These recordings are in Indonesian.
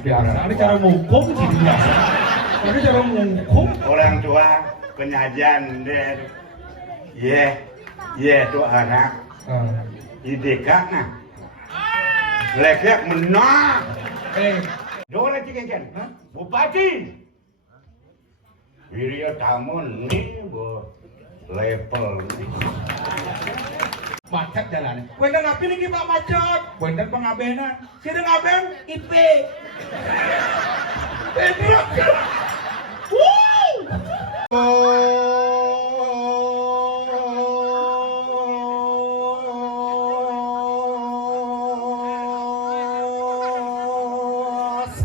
biasa. Ada cara menghukum sih biasa. Ada cara menghukum. Orang tua penyajian deh. Tuh anak. Ide nah. Lekek menang. Dora ciken. Bupati. Wirya tamun nih level. Macet jalan. Wendang api nih Pak Macet. Wendang pengabenan. Sida ngaben IP. Bedrok.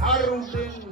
Sarudin.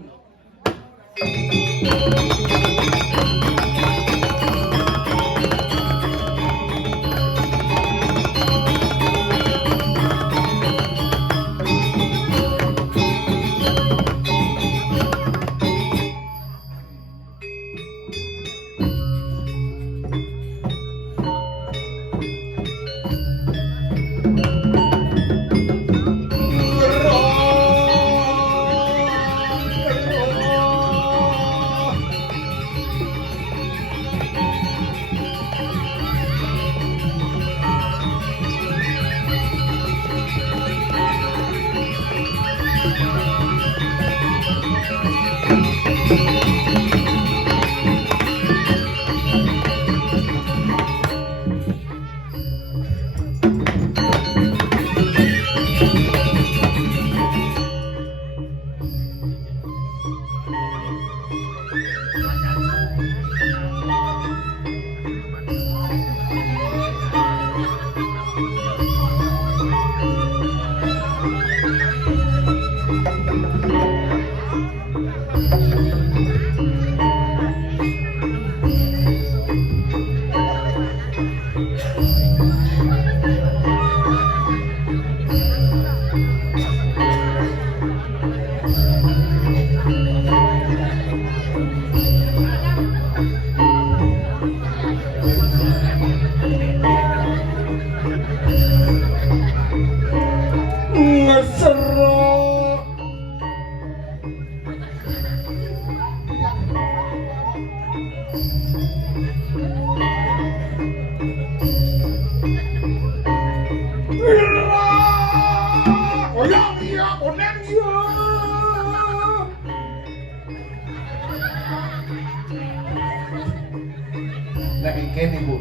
Lagi Ken ibu.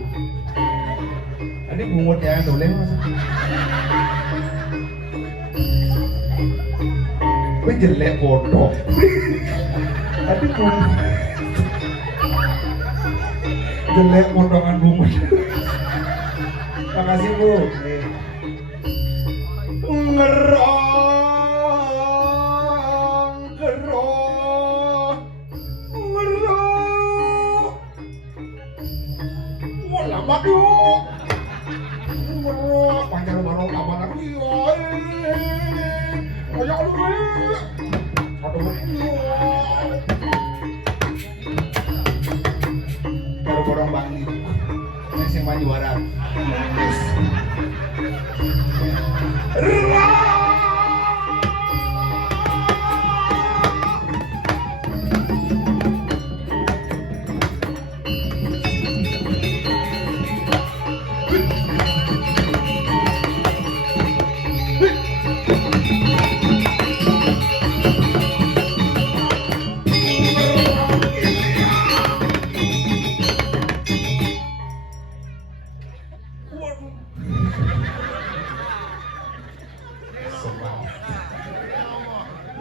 Ini bungut ya boleh mas. Gue jelek bodoh. Tadi bungut. Jelek potongan bungut. Makasih bu. Lama yuk. Panjang barang lama lagi. Kayak lu. Baru borong bangi. Yang maju juara.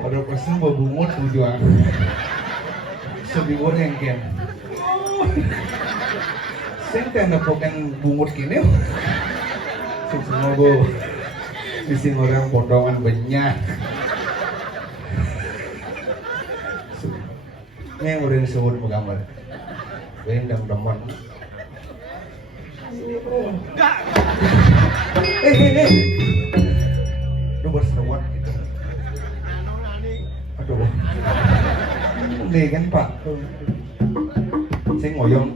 Pada pesen babungut tujuan sebiwon yang ken sing tanda poken bungut kini sing semoga dising orang pondongan banyak ini udah disebut gambar bendang teman lu berseruan gitu aduh nih kan pak sing ngoyong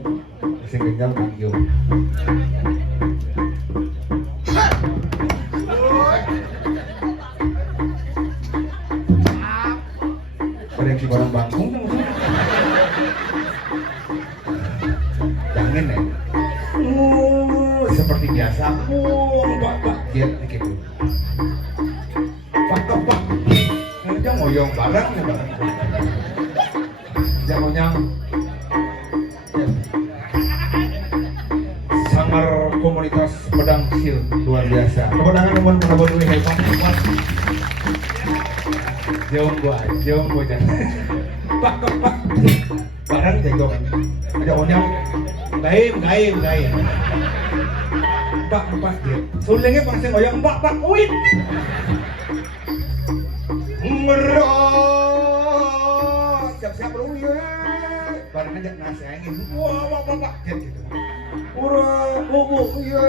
sing kenyal manggil Koleksi barang bangkung kan maksudnya. Jangan ya. Seperti biasa. Pak, jet gitu. Pak. Jangan ngoyong barang ya barang. Jangan ngoyong. Sanggar komunitas pedang sil luar biasa. Kemenangan nomor berapa dulu hebat. Jauh gua jangan. Pak. Barang jago kan. Ada onyang. Gaim. Pak dia. Sulingnya pangsi ngoyong Pak. Wih. Merah. Siap-siap dulu ya. Barang aja nasi angin. Wah, Pak. Gitu. Ura, bobo, iya.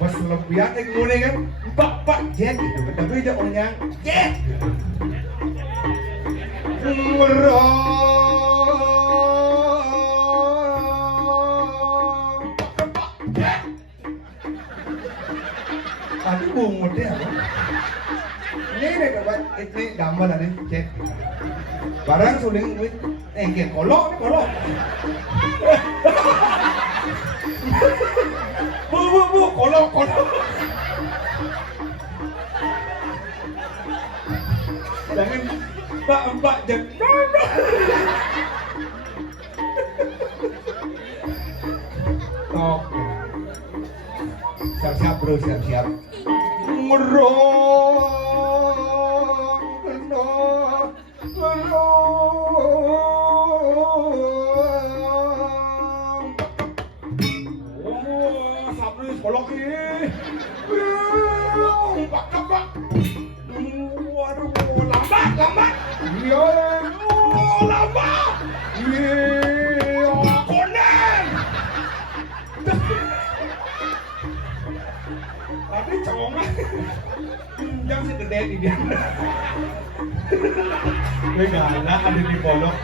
Pas lebihan yang mulai kan, pak, jet gitu. Tapi dia orangnya jet. Tadi bungut ya. Ini kawan, ini gambar ada cek. Barang suling wit, kolok. Bu, kolok. Jangan Pak jangan. Tok. Siap bro, siap. Kolok ini. Pak. Waduh, lambat. Iya, lambat. Iya, konen. Tadi congan. Yang segede ini dia. Begala ada di kolok.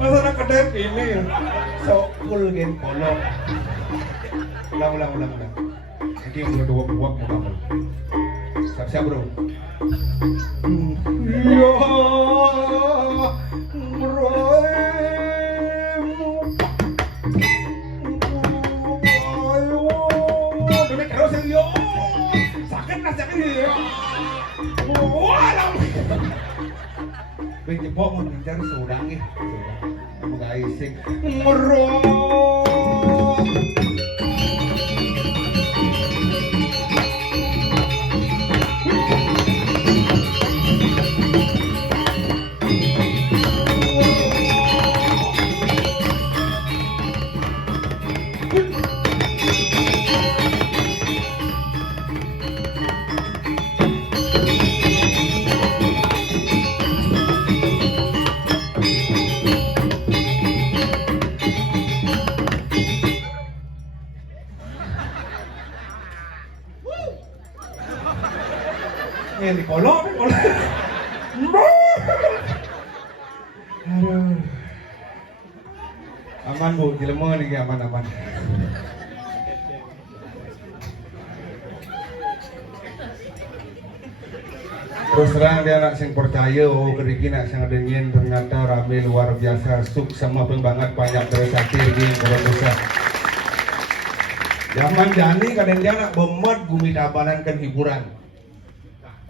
Masa kedai ini so full game kolok. Ulang. Nanti yang dua buak mau. Siap bro. Iya, bro. Demi terus yo. Sakit nasi ya. Walau. Jepok mau mencari sudang nih. Semoga isik. Merok. Di kolok. Aduh. Aman bu, jelema nih aman. Terus terang dia nak sing percaya, keriki nak sing adengin ternyata rame luar biasa, suk sama banget banyak bersakir di Indonesia. Zaman jani kadang dia nak bemat bumi Tabanan kan hiburan.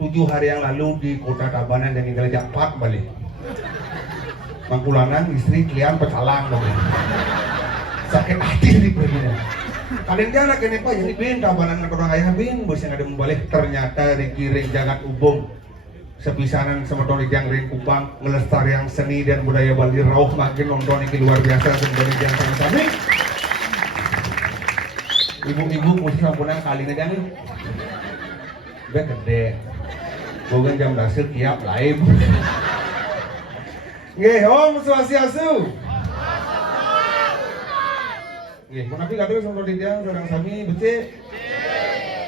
7 hari yang lalu di kota Tabanan dan tinggal Japat balik. Mangkulanan istri kalian pecalang dong. Sakit hati di perginya. Kalian jangan kene pak jadi bin Tabanan orang ayah bin bos yang ada membalik ternyata dikiring jagat ubung sepisanan semeton yang ring Kupang melestari yang seni dan budaya Bali rauh makin nonton ini luar biasa sebenarnya yang sami-sami. Ibu-ibu mesti sampunan kali ngejani. Udah gede. Bukan jam dasar tiap lain. Nggih, Om Swastiastu. Nggih, menapi kadang sama didiang orang sami becik.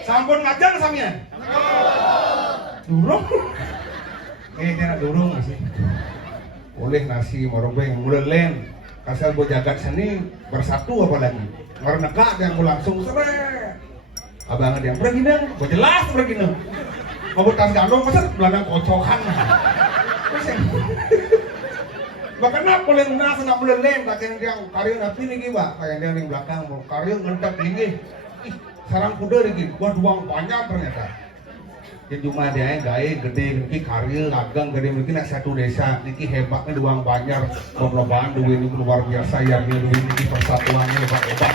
Sampun ngajeng samian. Durung. Nggih, kena durung sih. boleh nasi morobeng mulelen kasar bo jagat seni bersatu apalagi karena kak yang langsung seret abang ada yang pergi neng bo jelas pergi neng mau tas gandong masa beladang kocokan bahkan nak boleh lunas nak mulelen tak yang karya napi nih giba kayak yang belakang mau karya ngentak tinggi ih sarang kuda lagi gua duang banyak ternyata yang cuma dia gaya gede niki karya agang gede mungkin nak satu desa niki hebatnya duang banyak perlombaan duit ini luar biasa yang duit niki persatuannya hebat-hebat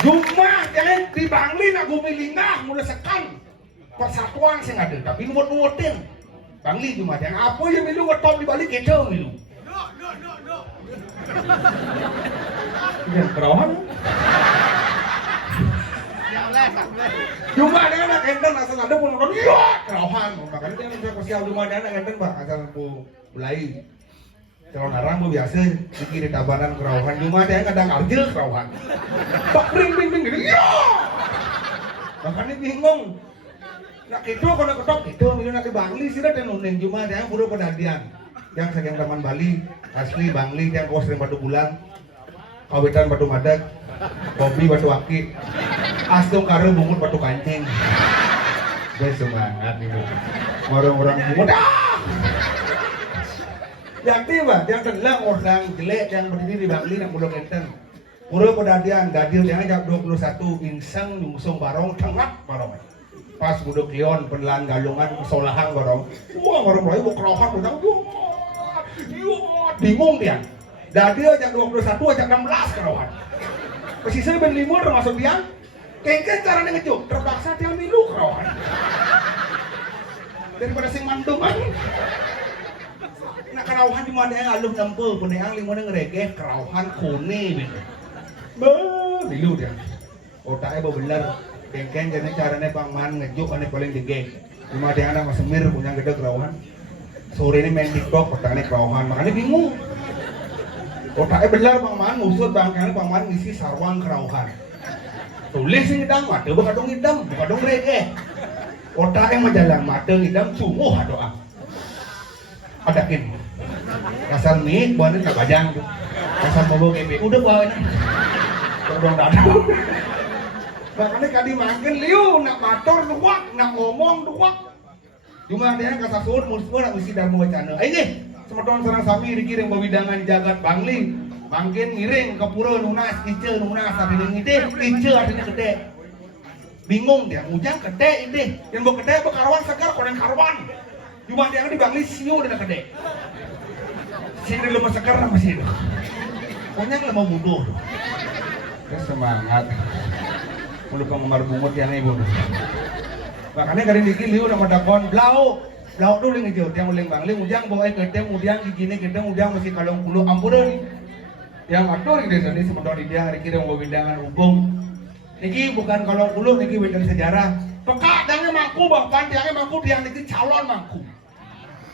cuma jangan di Bangli nak bumi lingah mulai sekan persatuan sih ada tapi nuwet-nuwetin Bangli cuma yang apa yang milu weton di balik kita milu yang kerawan cuma ada anak enten asal ada pun nonton iya kerauhan makanya dia bisa sosial cuma ada anak enten bang asal pu mulai calon arang bu biasa dikiri tabanan kerauhan cuma ada yang kadang arjil kerauhan bak ring gitu iya makanya bingung nak itu kalau ketok itu minum nanti Bangli sih ada nuning cuma ada yang pura pedadian yang saking taman Bali asli Bangli yang kau sering batu bulan kawitan batu madak kopi batu aki astung karo bungut batu kancing gue semangat nih bu orang-orang bungut yang tiba yang telang orang jelek yang berdiri di Bangli yang pulau Kenten pura pedadian gadir yang jam 21 insang nyungsung barong tengah barong pas buduk Leon penelan galungan kesolahan barong wah barong mulai mau kerohan udah bingung dia gadir jam 21 jam 16 kerohan pesisir ben 5 termasuk dia kengken caranya ngejuk terpaksa dia milu kerohan daripada sing mantungan nak kerohan cuma ada yang aluh nempel peneang 5 ngeregeh kerohan kone gitu milu dia otaknya bener kengken jadi caranya pangman ngejuk aneh paling jegeh cuma ada anak semir punya gede kerohan sore ini main TikTok petangnya kerohan makanya bingung otaknya bener pangman musut bangkang pangman ngisi sarwang kerohan tulis sing hidang mata bukan dong hidam bukan dong reggae otaknya majalah mata hidam sungguh doa adakin kasar mie buanin gak bajang tuh kasar bobo kepe udah bawain dong dadang makanya kadi makin liu nak motor duak nak ngomong duak cuma dia kasar suut musuh nak misi darmu wacana ini semeton sarang sami dikirim bawidangan jagat Bangli makin ngiring ke pura nunas ice nunas artinya ide ice artinya gede bingung dia ujang gede ide yang mau gede bekarwan segar konen karwan cuma dia di Bangli siu dengan gede sini lemah segar nama sih pokoknya lemah butuh ya semangat mulut penggemar bungut yang ibu makanya kali dikit liu nama dakon blau tuh ling hijau yang uling Bangli ujang bawa gede kemudian gini gede ujang masih kalung puluh ampunan yang atur gitu ini sementara dia hari kira mau bindangan ubung niki bukan kalau puluh niki bidang sejarah peka dangnya mangku bang panjangnya mangku dia niki calon mangku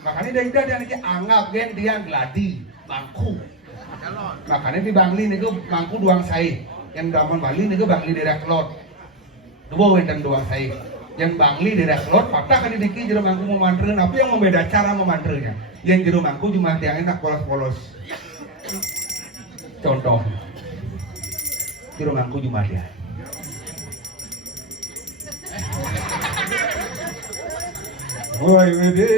makanya dia niki anggap gen dia gladi mangku makanya di Bangli niki mangku duang sai yang daman Bali niki Bangli direct lot dua wendang duang sai yang Bangli direct lot patah kan niki jero mangku memantreun tapi yang membeda cara memantreunnya yang jero mangku cuma yang enak polos-polos contoh jero mangku cuma dia woi wede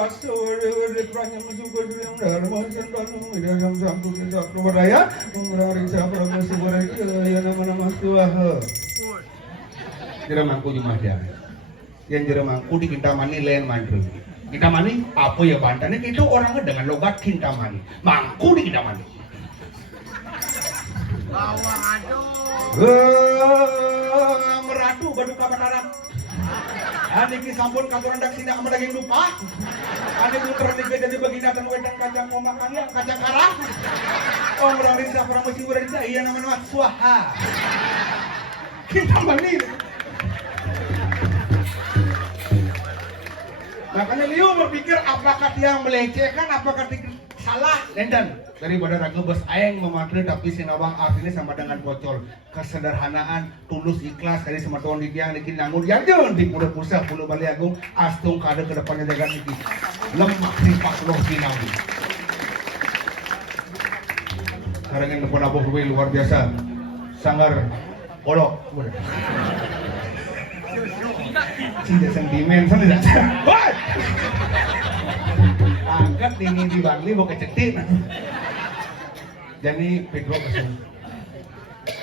asur wede pranya musuh yang dharma santan yang satu satu beraya mengrari siapa musuh beraya ya nama-nama tuah jero mangku cuma dia yang jero mangku di Kintamani lain mandru Kintamani apa ya bantannya itu orangnya dengan logat Kintamani mangku di Kintamani bawa aduh meratu badu kabataran niki sampun kantoran dak sini sama daging lupa ane muter niki jadi begini dan wedang kacang komakannya kacang karang oh merari siapa orang masih berada iya nama-nama suaha Kintamani makanya Liu berpikir apakah dia melecehkan apakah salah Lenden daripada ragu bos aing mematri tapi sinawang artinya sama dengan bocor kesederhanaan tulus ikhlas kali sama tuan didiang dikin nanggur ya jangan di pura pusat puluh Bali Agung astung kade ke depannya jaga niki lemah ripak loh kinau sekarang yang depan abu luar biasa sanggar kolok tidak sentimen tidak angkat dingin di Bangli mau kecetik jadi Pedro kesini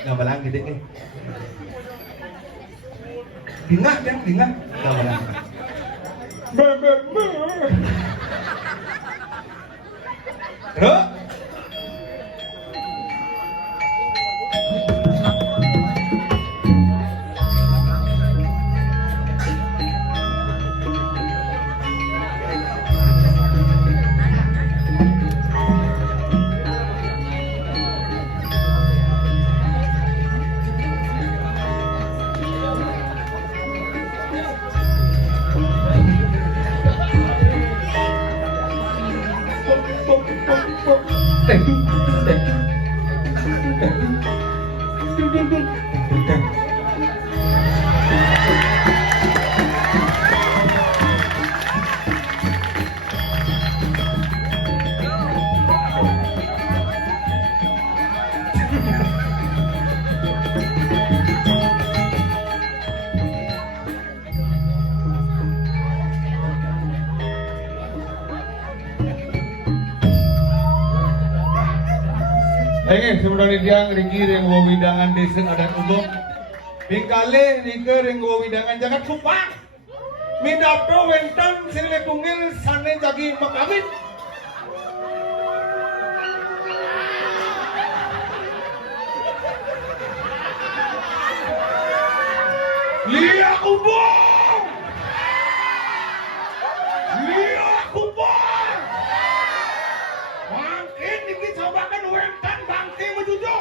nggak balang gede dingak kan dingak nggak balang terus Ayo sebenarnya diang riki ring widangan desa adat umum. Bingkale rike ring widangan jagat sumpah. Midapro wenten sile tungil sane jagi makawin. Lia kubung. Lia kubung. Makin dikit cobakan wenten bangke menuju.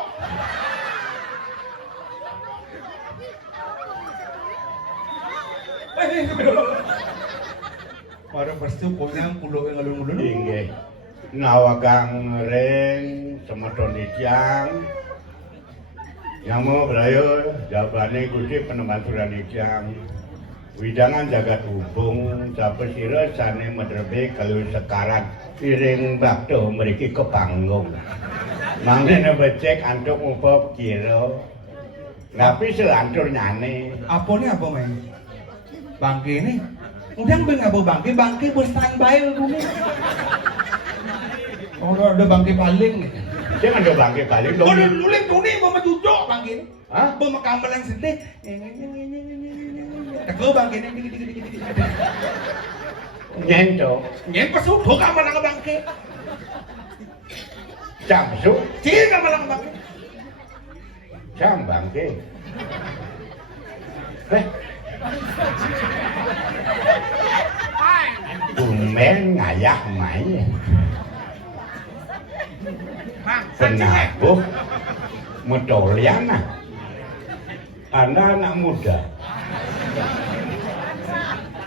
Para pasti punya pulau yang alun-alun. Inggih. Nawagang ring semeton ikyang. Nyamu brayo jabane Gusti Penematuran ikyang. Widangan jagat hubung sapesira sane medrebe kalau sekaran iring bakto mriki kepanggung. Mangkene becek antuk upop kira. Tapi selantur nyane. Apa nih apa main? Bangke nih. Udang beng apa bangke? Bangke bos standby bumi. Oh ada bangke paling nih. Jangan ada bangke balik dong. Udah nulis tuni mau menjujur bangke. Hah? Mau makamal yang sedih. Tegel bangke nih dikit. Nyento. Nyen pasuk do kamal ang bangke. Camsu. Sige kamal ang bangke. Cam bangke. Bumen ngayah main. Penabuh Medoliana. Anda anak muda.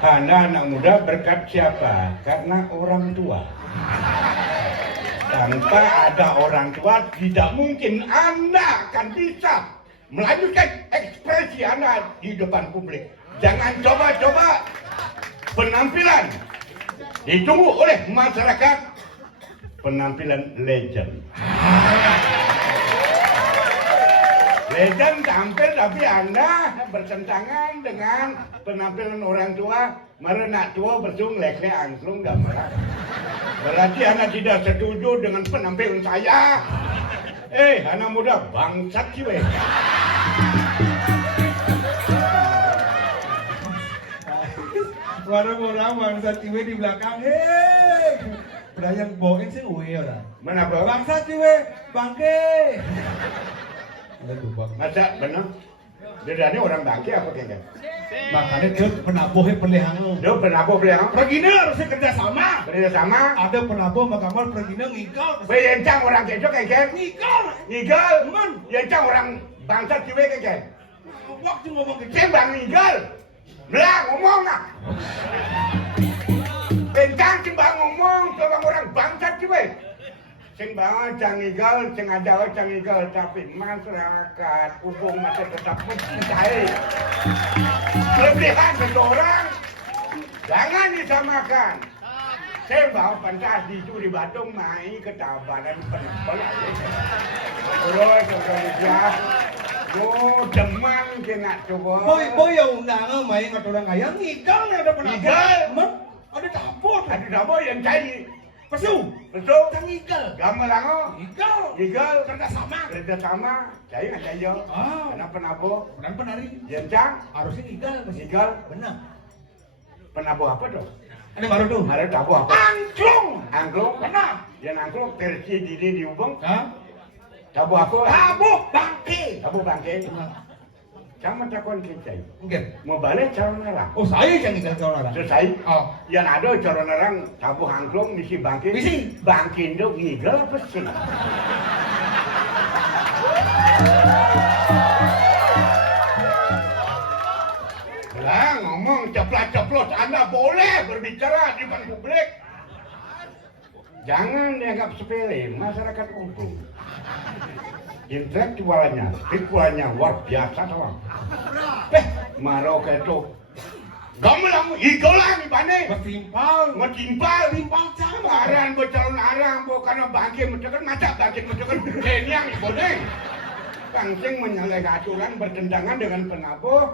Anda anak muda berkat siapa? Karena orang tua. Tanpa ada orang tua tidak mungkin Anda akan bisa melanjutkan ekspresi Anda di depan publik. Jangan coba-coba penampilan ditunggu oleh masyarakat, penampilan legend. Legend tampil tapi Anda bertentangan dengan penampilan orang tua. Merenak tua bersung lekle angklung dan marah. Berarti Anda tidak setuju dengan penampilan saya. Anak muda bangsat sih weh. Orang-orang bangsa ciwe di belakang, hei, berayang bawain sih uwe orang. Mana bawa? Bangsa ciwe, bangke. Masa benar? Dedane orang bangke apa kayaknya? Makanya dia penabuhnya pelihangan. Dia penabuh beliau. Perginya harusnya kerjasama. Kerjasama. Ada penabuh makamal perginya ngikal. Yencang orang kejo kayaknya. Ngikal. Ngigel. Man. Yencang orang bangsa ciwe kayaknya. Waktu ngomong ke Bang ngigel. Belah ngomong nak. Yencang cimbang ngomong sama orang bangsa ciwe. Sing bawa cangigal, sing ada cangigal, tapi masyarakat umum masih tetap mencintai kelebihan seseorang. Jangan disamakan. Saya bawa pentas di Batung main ketabanan penempel aja. Terus Indonesia, demam kena coba. Boy yang undang main orang ayam igal ada pernah. Igal? Ada dapur. Ada dapur yang cari. Pesu. Betul? Kan igal. Gambar lango. Igal. Kerja sama. Cari nggak cari yo. Kenapa nabo? Benar penari. Jencang. Harusnya igal. Igal. Benar. Penabo apa tuh? Ini baru tuh. Ada tabu apa? Angklung. Benar. Yang angklung terci di ubung. Hah? Tabu apa? Bangke. Tabu bangke. Sama takon kita. Mungkin. Mau balik calon orang. Oh saya yang igal calon orang. Selesai. Oh. Yang ada calon orang tabu angklung misi bangke. Misi. Bangke itu ngigal apa sih? Lah ngomong ceplos-ceplos, Anda boleh berbicara di depan publik. Jangan dianggap sepele, masyarakat umum. Intelektualnya luar biasa tawang. Maro keto. Gamelang igolang ibane. Metimpal. Sama aran calon arang karena bangke metekan macam bangke metekan kenyang ibone. Kangsing menyalahi aturan bertentangan dengan penabuh.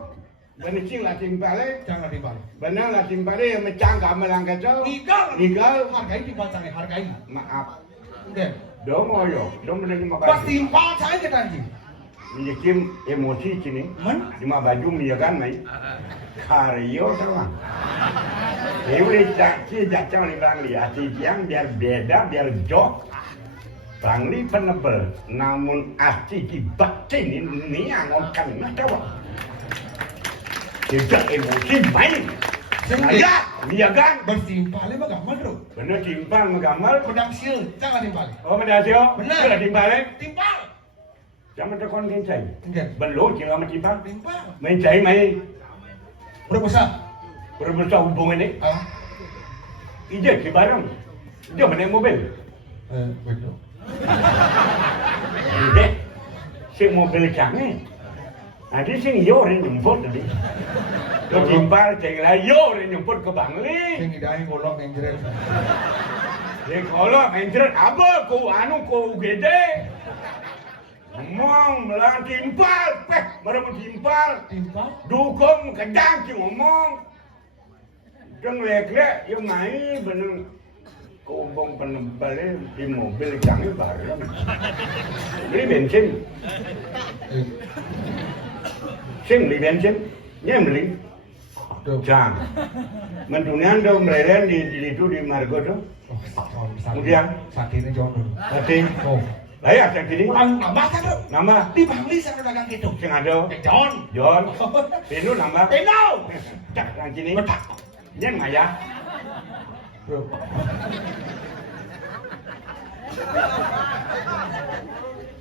Benicing lah timpale, Jangan timpal. benar lah timpale yang mecang gamelang keto. Igal. Hargai timpal canggih, hargai. Maaf. Mungkin. Dong oyo, dong menerima Pas baju. timpal saya kita anjing. Menyekim emosi kini. Lima baju miyakan mai. Karyo sama. Dewi cakci jacang di Bangli. Aci yang biar beda, biar jok. Bangli penebel. Namun aci di batin ini angonkan nakawa. Tidak emosi main. Saya miyakan. Bertimpalnya mah gampang bro. Bener timpal menggambar. Pedang sil, jangan timpal. Oh medasio. Bener. Bener timpal. Timpal. Jangan tekon kencai. Mungkin. Belum kira sama timpal. Timpal. Main cai main. Udah besar. Berbesar hubungan ini. Ah. Ija ke barang. Dia menaik mobil. Betul. Ija. Si mobil canggih. Nanti sing yo orang jemput tadi. Lo timpal ceng lah yo orang jemput ke Bangli. Yang hidayah golok yang jeret. Ya kalau mencret apa ku gede. Ngomong melang timpal, baru timpal. Timpal. Dukung kedang si ngomong. Jeng lek yang main bener. Kumbang penebal di mobil canggih bareng. Beli bensin. Beli bensin. Nya beli. Jam. Mendunian dong meleren di itu di Margo tuh. Kemudian sakitnya jangan dulu. Nanti. Oh. Lah ya saya gini. Nama kan dong. Nama Di Bangli saya dagang gitu. sing ada. John. Pinu nama. Pino. Cak nang sini. Nyen maya. Bro.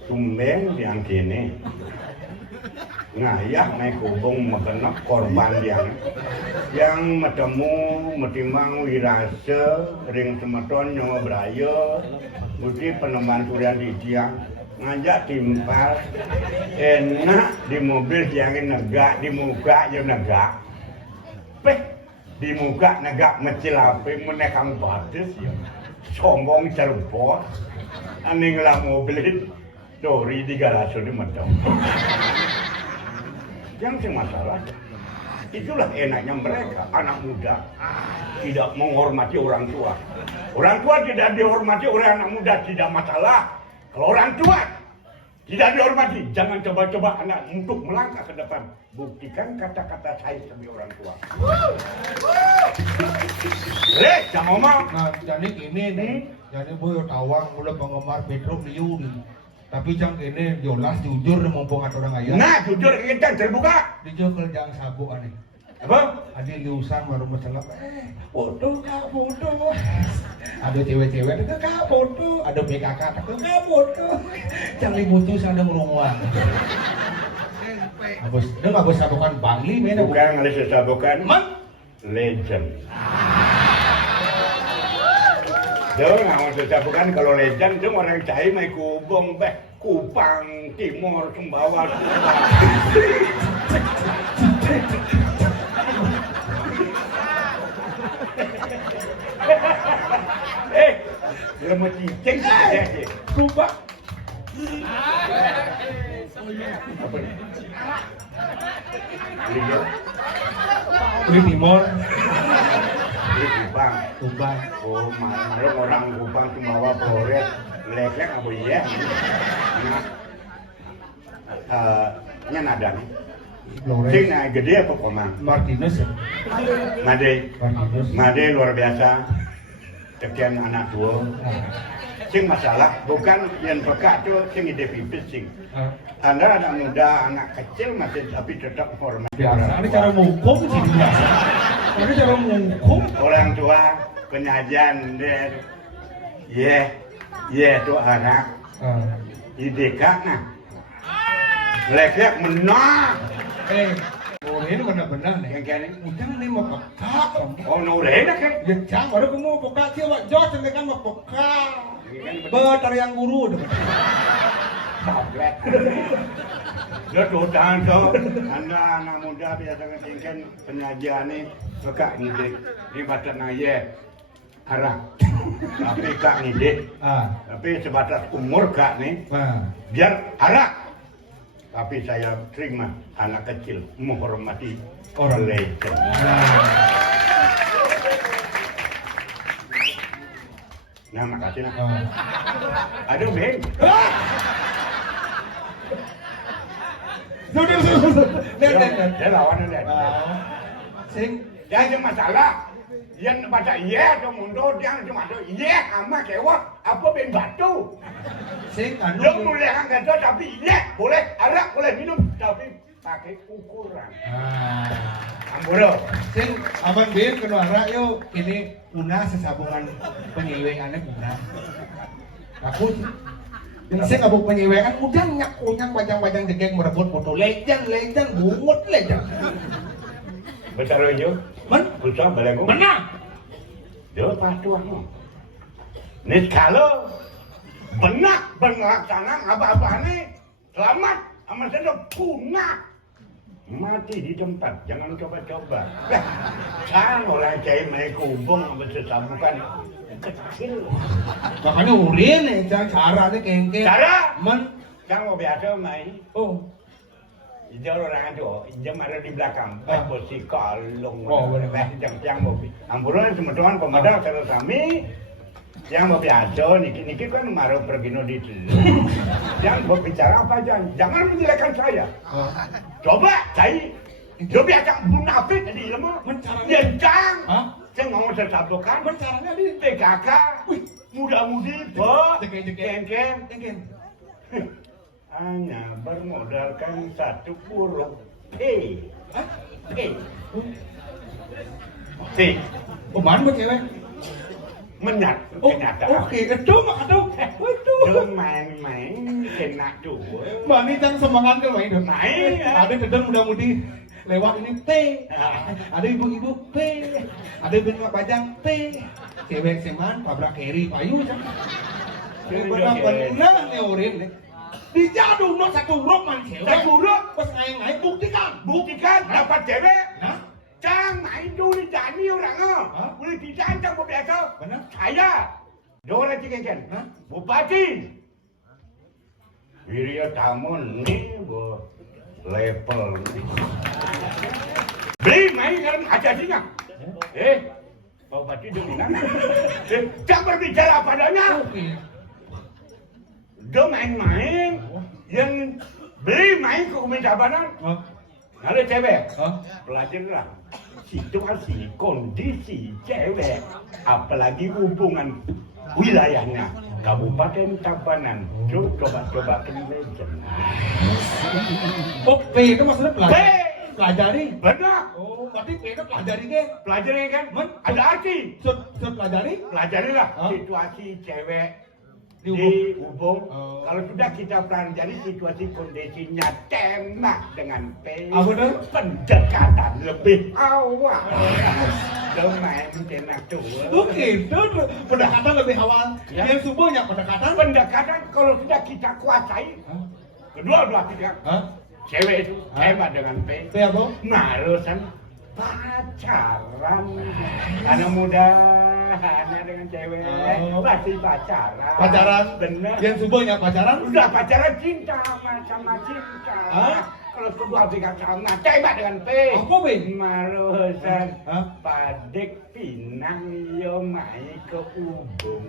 Tumbeng yang kini. Ngayak naik kubung mekenap korban yang metemu metimang wirase ring semeton nyawa beraya mesti penemban turian di tiang ngajak timpal enak di mobil tiangin negak di muka ya negak di muka negak mecil api menekang batis ya sombong cerbos aning lah mobil dori di garaso di metong. Yang masalah itulah enaknya mereka anak muda tidak menghormati orang tua. Orang tua tidak dihormati oleh anak muda tidak masalah. Kalau orang tua tidak dihormati, jangan coba-coba anak untuk melangkah ke depan. Buktikan kata-kata saya sebagai orang tua. Jangan ngomong. Nah, jadi ini nih, jadi boyo tawang mulai penggemar Pedro Liu nih. Tapi jangan ini jelas jujur mumpung ada orang ayah. Nah, jujur kita terbuka. Dijauh kerjaan sabuk aneh. Apa? Ada liusan baru masalah. Foto kak foto. Ada cewek-cewek itu kak foto. Ada PKK kak foto. Jangan butuh sana ngerumuan. Abis, itu nggak bisa sabukan Bangli, mana? Bukan ngalih sabukan. Man? Legend. Jangan ngomong susah bukan kalau legend itu orang cai main kubong beh Kupang Timur Sumbawa. Lemah cicing saja sih. Kubang. Apa ni? Lihat. Kulit Timur. Kupang. Kubang. Oh, malu orang Kupang Sumbawa Polres. Lek-lek apa iya? Nya nada nih. Flores. Sing na gede apa komang? Martinez ya? Made. Martinez. Made luar biasa. Sekian anak tua. Sing masalah bukan yang peka tu sing ide pipis sing. Anda anak muda, anak kecil masih tapi tetap hormat. Biasa, ini cara menghukum sih biasa. Ini cara menghukum. Orang tua penyajian dia, tu anak ide nah. Lek-lek menang. Ini benar-benar nih. Yang kayak ni. Ujang nih mau pekak. Oh, nurena kan? Ya jang, baru kamu mau pekak sih, Wak. Jos, ini kan mau pekak. Betar yang guru. Tablet. Dia tuhan tu, anda anak muda biasa kan penyajian ni pekak ni di batas naya arah. Tapi kak ni tapi sebatas umur kak ni biar arah. Tapi saya terima anak kecil menghormati orang legend. Nah, makasih nak. Aduh, Ben. Sudah. Dia lawan dia. Sing, Dia ada masalah. Yang baca iya atau mundur, dia cuma tu iya sama kewak apa ben batu. sing anu. Dia boleh kata tapi iya boleh arak boleh minum tapi pakai ukuran. Amburo. Sing aman bin kena arak yo ini una sesabungan penyewengannya una. Aku yang sing abuk penyewengan udang nyak unyang bajang-bajang jegeng merebut foto legend bungut legend. Besar aja. Men, Susah balik menang. Dia pas tuan. Nih kalau benak berlaksana apa-apa ni selamat sama sedap punah. Mati di tempat, jangan coba-coba. Kan orang cai main kubung bersesabukan kecil. Makanya urin nih, caranya kengke. Cara? Men, Kan mau biasa main. oh, Dia orang itu, dia marah di belakang. Posisi kalung. Oh, boleh. Yang mau. Ambulan teman-teman pemadam terus kami. Yang mau biasa, niki kan marah pergi di itu. Yang berbicara apa jangan menjelekkan saya. Coba cai. Dia biasa munafik di ilmu. Yencang. Saya ngomong sesabukan. caranya di PKK. Muda-mudi, jegeng. Hanya bermodalkan satu huruf P. P. Oh, mana buat cewek? Kenyataan. Oke, itu mak aduh. Dia main-main kena tuh. Mani jangan semangat ke main. Main. Ada kedeng muda-mudi lewat ini P. Ada ibu-ibu P. Ada benua bajang P. Cewek seman pabrak keri payu kan. Benar-benar neurin nih. Dijadu no satu huruf man cewek. Satu huruf. Pas ngai-ngai buktikan. Dapat cewek. Nah, Cang main dulu jadi orang boleh tidak cang biasa. benar. Saya. Dua orang ciken. Bupati. Wirya Tamun ni level ni. Beli main kan aja singa. Bupati dominan. Cang berbicara padanya. Oke. Dia main-main yang beli main ke Umi Cabanan. Ada cewek. Pelajarlah situasi kondisi cewek apalagi hubungan wilayahnya Kabupaten Tabanan. Coba ke legend. Oh, P itu maksudnya pelajari. Benar. Oh, berarti P itu pelajari ke? Pelajari kan? Ada arti. Sud pelajari? Pelajarilah situasi cewek di Ubung. Oh. Kalau sudah kita pelajari situasi kondisinya tembak dengan P. Apa tuh? Pendekatan lebih awal. Domain tenak tua. Oh gitu, pendekatan lebih awal. Ya. Yang subuhnya pendekatan. Pendekatan kalau sudah kita kuasai, Hah? kedua-dua pihak, Hah? cewek itu Hah? tembak dengan P. Itu ya, Bu? Marusan pacaran. Anak muda, anak dengan cewek, Oh. pasti pacaran. Pacaran. Bener. Yang subuhnya pacaran. Udah pacaran cinta sama cinta. Hah? Kalau kedua pihak sama, tembak dengan P. Apa, Be? Marusan Hah? padek pinang yo mai ke Ubung.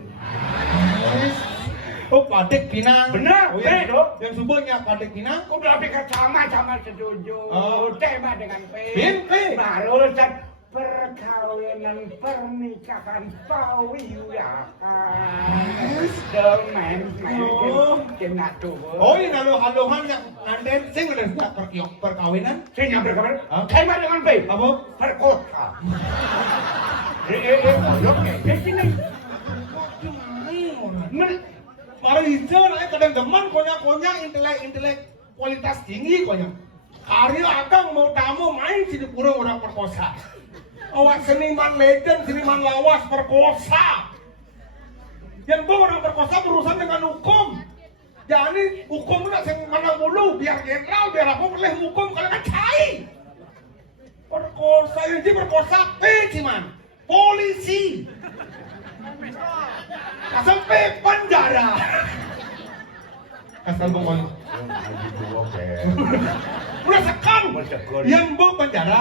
Oh, Padek Pinang. Benar, Oh, yang, Be. yang subuhnya Padek Pinang. Udah pihak sama setuju. Oh. Tembak dengan P. Bin, P. Marusan perkawinan pernikahan pawiyakan. Domain Oh. kena tuh. Oh, ini halo-halohan yang nganden sing udah perkawinan. Saya nyamper kabar. Hah? Tembak dengan P. Apa? Perkosa. Oyok kayak gini. Para hijau lah, kadang teman konya intelektualitas tinggi konya. Hari akang mau tamu main sini pura orang perkosa. Awak seniman legend, seniman lawas perkosa. Yang bawa orang perkosa berurusan dengan hukum. Jadi hukum nak sing mana mulu biar general biar aku boleh hukum kalau kan cai. Perkosa ini perkosa ciman. Polisi. Sampai penjara. Asal bongol. Udah sekam. Yang bawa penjara,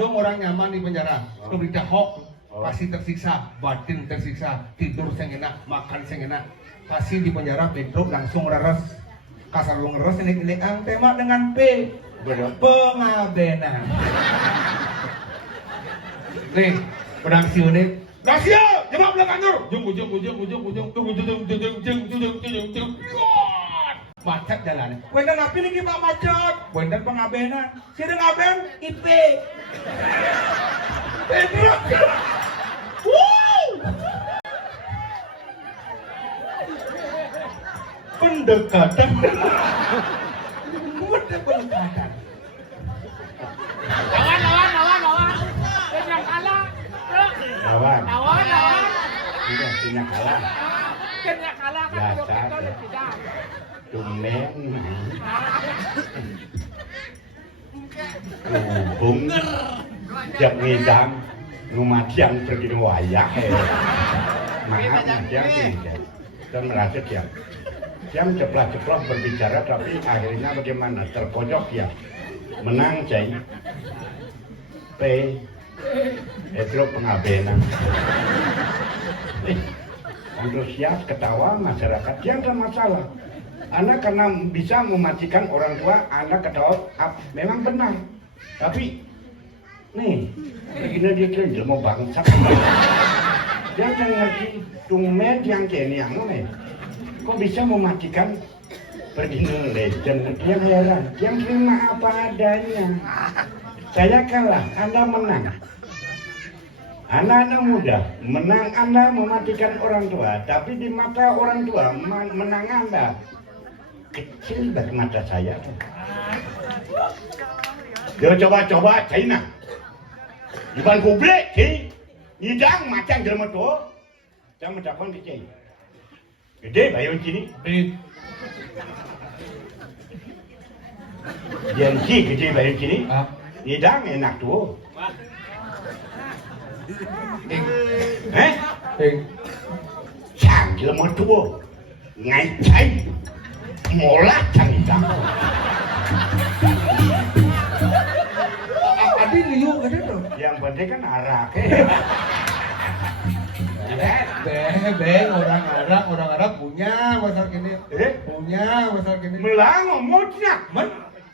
dong orang nyaman di penjara. Berita hoax, pasti tersiksa, batin tersiksa, tidur yang enak, makan yang enak. Pasti di penjara bentrok langsung reres. Kasar lu ngeres ini ang tema dengan P. Pengabenan. Nih, pedang si unit. Rasio, jemaah belakang nur. Macet jalan. Wendan api nih Pak macet. Wendan pengabenan. Sini ngaben IP. Pedro. Pendekatan. Udah pendekatan. Lawan. Yang kalah. Lawan. Lawan. Tidak punya kalah. Kan yang kalah kan Ya, kalau kita capek. udah tidak. Tumben. Ubung. Jak ngidam. Lumatian pergi ke wayah. Maaf, Jam ngidam. Dan merasa Jam ceplok-ceplok berbicara tapi akhirnya bagaimana? Terpojok ya. Menang Jai. P. Itu pengabenan. Antusias ketawa masyarakat yang ada masalah. Anak karena bisa mematikan orang tua, anak ketawa memang benar. Tapi nih, begini dia kira mau bangsa. Dia kan ngerti tumben yang kini yang nih. Kok bisa mematikan begini legend? Dia heran, yang terima apa adanya. Saya kalah, Anda menang. Anak-anak muda, menang Anda mematikan orang tua, tapi di mata orang tua menang Anda kecil bagi mata saya. Dia coba-coba China. Di ban publik, hidang macam jelma tua, jangan mendapat kecil. Gede bayar sini. Janji gede bayar sini. Hidang enak tua. Chàng là một chua ngày cháy mổ lát chẳng chẳng Adi liu ke situ. yang penting kan arak Orang Arab punya pasar kini. Punya pasar kini. melango mochnya Men,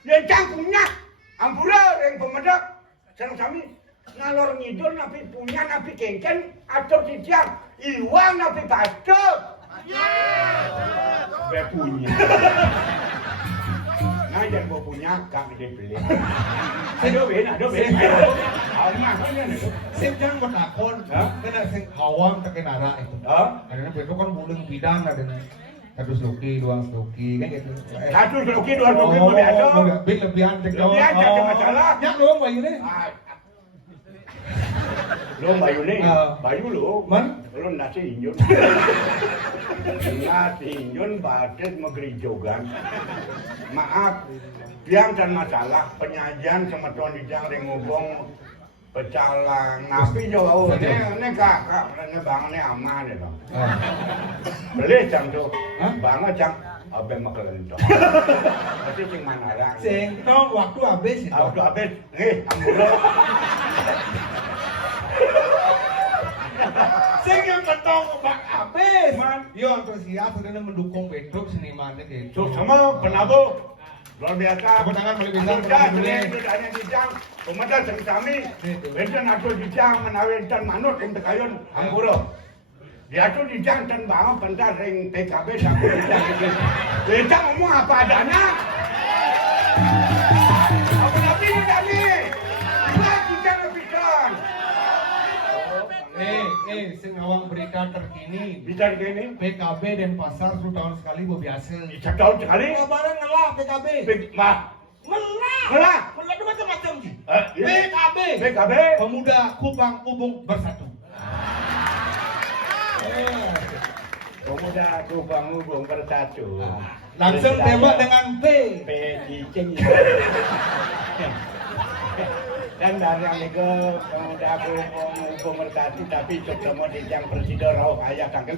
yang cang punya ampura yang pemedak sareng sami ngalor ngidul napi punya napi kengken atur titiang iwang napi bacot be punya nah jangan bawa punya kang gede beli aduh ben awang kan sing jangan bertakon. Hah? Kena sing hawang tekenara itu. oh Karena itu kan bulung bidang ada. Satu sloki, dua sloki, kan gitu. Satu sloki, dua sloki biasa. Bin lebihan cek Lebihan cek masalah. Nyak lu bayu nih. Lo bayu nih, bayu lo. Man? Lo nasi injun. Nasi injun badet megerijogan. Maaf, biang dan masalah penyajian sama tuan dijang ngobong pecalang. Napi jauh ini kakak, ini bang ini aman ya bang. Beli jang tuh, banget jang. Abe makelentong. Tapi sing mana lah? Sing tong waktu habis itu. Waktu habis, nih ambulo. Sing yang ketong bak habis. Man. Yo antusias sudah mendukung Petruk senimannya gitu. Sama penabuh. Luar biasa. Tepuk tangan boleh bintang. Sudah, hanya dijang. Pemuda sering kami. Benten aku dijang menawi dan manut yang tekayun ambulo. Dia tuh dijang dan bangun bentar ring PKB sampai dijang itu. Kita ngomong apa adanya. Apa tapi ini tadi? Kita dijang lebihkan. Sing awang berita terkini. Bisa begini? PKB dan pasar 10 tahun sekali biasa. Bisa tahun sekali? Kabarnya ngelah PKB. Mah. Ngelah itu macam-macam sih. PKB. PKB. Pemuda Kupang Ubung bersatu. Pemuda Kupang Ubung bersatu. Langsung tembak dengan P. P cicing. Dan dari yang itu pemuda Kupang bersatu tapi ketemu di yang presiden rauh ayah tangkel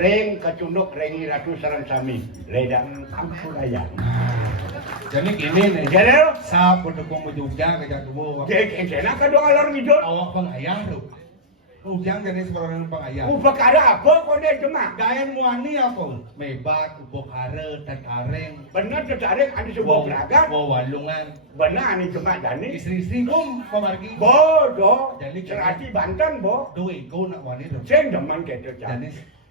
ring kecunduk ring ratu sarang sami ledang ampurayan. Jadi gini nih. Jadi lo? Sa pendukung Jogja ngajak dulu. Kena ka dong alor ngidul. Awak pengayah lo. Ujang jadi seorang pengayah. Perkara apa kau dia cuma? Dayan muani apa? Mebat, ubok hare, tatareng. Benar tatareng ada sebuah gerakan. Walungan. Benar ini cuma Dani. Istri-istri pemargi. Bodoh. Jadi Serati Banten bo. Dua ego nak wani dong. Saya demen gitu Jadi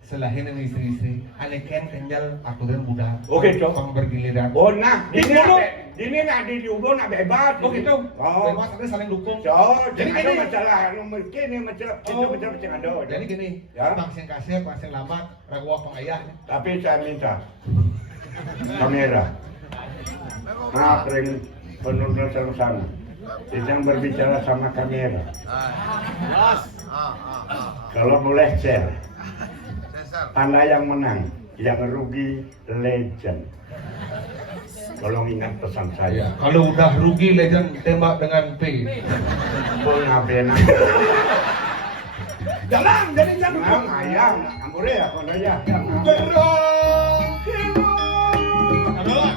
selain dengan istri-istri, aneken kenjal aturan budak. Oke cok. Pang bergiliran. Oh nah, ini nak di ubon nak bebas. Oh gitu. Oh. Bebas tapi saling dukung. Cok. Jadi Jadi ada gini. masalah nomor kini masalah itu macam ada. Jadi gini, Ya. pangsen kasih, pangsen lambat, ragu pengayah. Tapi saya minta kamera. Maaf ring penonton sama-sama. Sedang berbicara sama kamera. Kalau boleh share. Anda yang menang, yang rugi legend. Tolong ingat pesan saya. Kalau udah rugi legend tembak dengan P. Ngapain? Jalan, jadi jangan. Nang ayam, ampure ya, kono ya. Berang. Adalah.